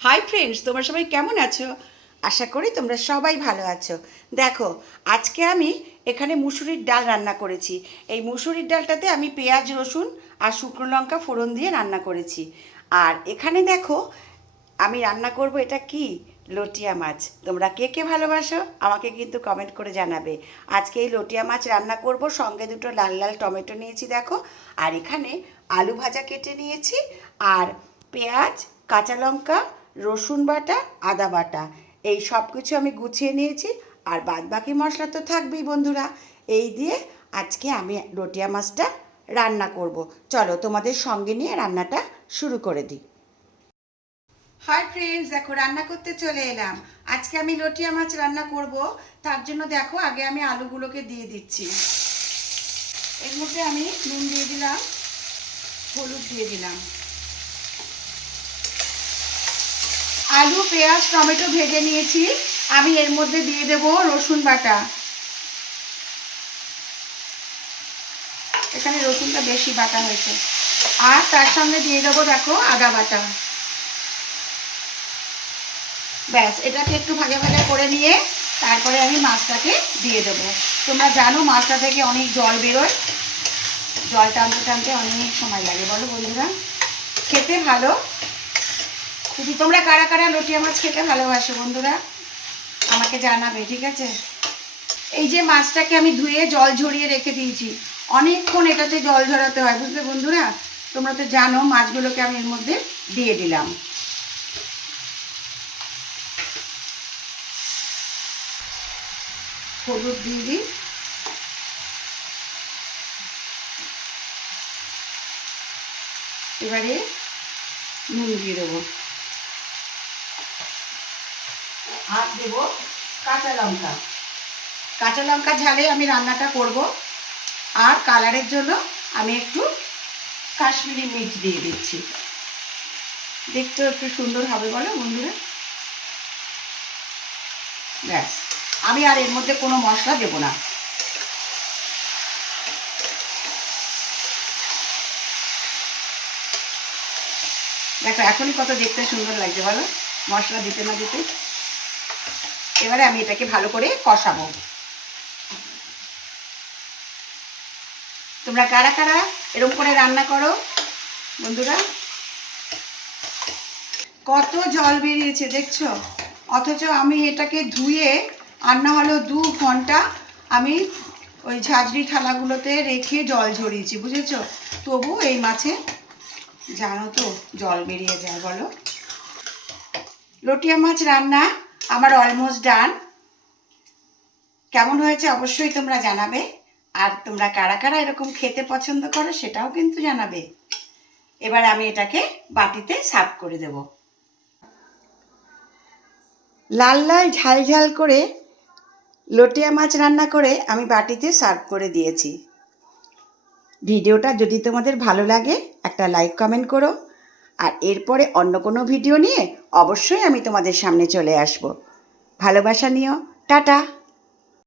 Hi friends, তোমরা সবাই কেমন আছো? আশা করি তোমরা সবাই ভালো আছো। দেখো, আজকে আমি এখানে মুসুরির ডাল রান্না করেছি। এই মুসুরির ডালটাতে আমি পেঁয়াজ রসুন আর শুকনো লঙ্কা ফোড়ন দিয়ে রান্না করেছি। আর এখানে দেখো, আমি রান্না করব এটা কি, লটিয়া মাছ। তোমরা কে কে ভালোবাসো আমাকে কিন্তু কমেন্ট করে জানাবে। আজকে এই লটিয়া মাছ রান্না করব, সঙ্গে দুটো লাল লাল টমেটো নিয়েছি দেখো। আর এখানে আলু ভাজা কেটে নিয়েছি, আর পেঁয়াজ, কাঁচা লঙ্কা, রসুন বাটা, আদা বাটা, এই সব কিছু আমি গুছিয়ে নিয়েছি। আর বাদ বাকি মশলা তো থাকবেই বন্ধুরা। এই দিয়ে আজকে আমি লটিয়া মাছটা রান্না করব। চলো তোমাদের সঙ্গে নিয়ে রান্নাটা শুরু করে দিই। হাই ফ্রেন্ডস, দেখো রান্না করতে চলে এলাম। আজকে আমি লটিয়া মাছ রান্না করব। তার জন্য দেখো, আগে আমি আলুগুলোকে দিয়ে দিচ্ছি। এর মধ্যে আমি নুন দিয়ে দিলাম, হলুদ দিয়ে দিলাম। আলু, পেঁয়াজ, টমেটো ভেজে নিয়েছি। আমি এর মধ্যে দিয়ে দেব রসুন বাটা। এখানে রসুনটা বেশি বাটা হয়েছে। আর তার সঙ্গে দিয়ে দেবো দেখো আদা বাটা। ব্যাস, এটাকে একটু ভাজা ভাজা করে নিয়ে তারপরে আমি মাছটাকে দিয়ে দেবো। তোমরা জানো মাছটা থেকে অনেক জল বেরোয়। জল টানতে টানতে অনেক সময় লাগে, বলো বন্ধুরা। খেতে ভালো। যদি তোমরা কারা কারা লটিয়া মাছ খেতে ভালোবাসো বন্ধুরা, আমাকে জানাবে, ঠিক আছে? এই যে মাছটাকে আমি ধুয়ে জল ঝরিয়ে রেখে দিয়েছি। অনেকক্ষণ এটাতে জল ঝরাতে হয়, বুঝলে বন্ধুরা। তোমরা তো জানো। মাছগুলোকে আমি এর মধ্যে দিয়ে দিলাম। হলুদ দিয়ে দিই। এবারে নুন দিয়ে দেবো। আর দেব কাঁচা লঙ্কা। কাঁচা লঙ্কা ঝালে আমি রান্নাটা করব। আর কালারের জন্য আমি একটু কাশ্মীরি মির্চ দিয়ে দিচ্ছি। দেখতেও একটু সুন্দর হবে, বলো বন্ধুরা। ব্যাস, আমি আর এর মধ্যে কোনো মশলা দেব না। দেখো এখনই কত দেখতে সুন্দর লাগছে, বলো, মশলা দিতে না দিতে। এবারে আমি এটাকে ভালো করে কষাবো। তোমরা কারা কারা এরকম করে রান্না করো বন্ধুরা? কত জল বেরিয়েছে দেখছো। অথচ আমি এটাকে ধুয়ে আর না হলো 2 ঘন্টা আমি ওই ঝাঁঝরি থালাগুলোতে রেখে জল ঝরিয়েছি, বুঝেছো। তবু এই মাছে জানো তো জল বেরিয়ে যায়, বলো। লটিয়া মাছ রান্না আমার অলমোস্ট ডান। কেমন হয়েছে অবশ্যই তোমরা জানাবে। আর তোমরা কারা কারা এরকম খেতে পছন্দ করো সেটাও কিন্তু জানাবে। এবার আমি এটাকে বাটিতে সার্ভ করে দেব। লাল লাল ঝাল ঝাল করে লটিয়া মাছ রান্না করে আমি বাটিতে সার্ভ করে দিয়েছি। ভিডিওটা যদি তোমাদের ভালো লাগে একটা লাইক কমেন্ট করো। আর এরপরে অন্য কোনো ভিডিও নিয়ে অবশ্যই আমি তোমাদের সামনে চলে আসব। ভালোবাসা নিও। টাটা।